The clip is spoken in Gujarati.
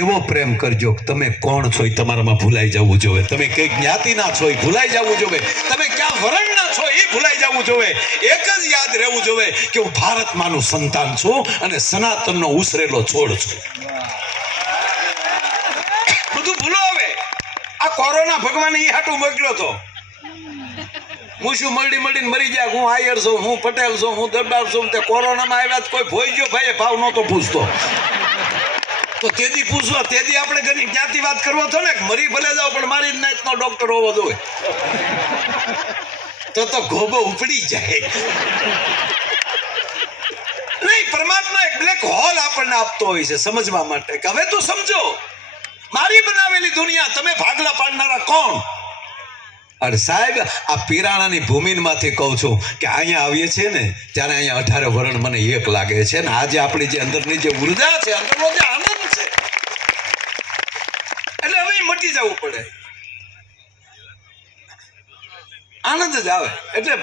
એવો પ્રેમ કરજો કે તમે કોણ છો એ તમારામાં ભૂલાઈ જવું જોઈએ, તમે કઈ જ્ઞાતિના છો એ ભૂલાઈ જવું જોઈએ, તમે ક્યાં વર્ણના છો એ ભૂલાઈ જવું જોઈએ. એક જ યાદ રહેવું જોઈએ કે હું ભારતમાંનું સંતાન છું અને સનાતનનો ઉછરેલો છોડ છું. બધું ભૂલો. હવે આ કોરોના ભગવાને ઈ હાટું મોકલ્યો તો. હું શું મળીને મરી ગયા, હું આયર છું, હું પટેલ છું, હું દરબાર છું. તે કોરોનામાં આવ્યા કોઈ ભોઈ ગયો ભાઈ ભાવ નહોતો પૂછતો. તો તેદી પૂછવા તેદી આપણે ઘણી જ્ઞાતિ વાત કરવો હતો ને, મરી ભલે જાવ પણ મારી નાતનો ડોક્ટર હોવો જોઈએ. તો ગોબો ઉપડી જાય નહીં. પરમાત્મા એક બ્લેક હોલ આપણને આપતો હોય છે સમજવા માટે કે હવે તું સમજો મારી બનાવેલી દુનિયા તમે ભાગલા પાડનારા કોણ. અરે સાહેબ આ પીરાણાની ભૂમિમાંથી કહું છું કે અહીંયા આવીએ છીએ ને ત્યારે અહીંયા 18 વર્ણ મને એક લાગે છે ને આજે આપણી જે અંદરની જે ઉર્જા છે, અંદરનો જે આનંદ છે, એટલે હવે મટી જવું પડે, આનંદ જ આવે એટલે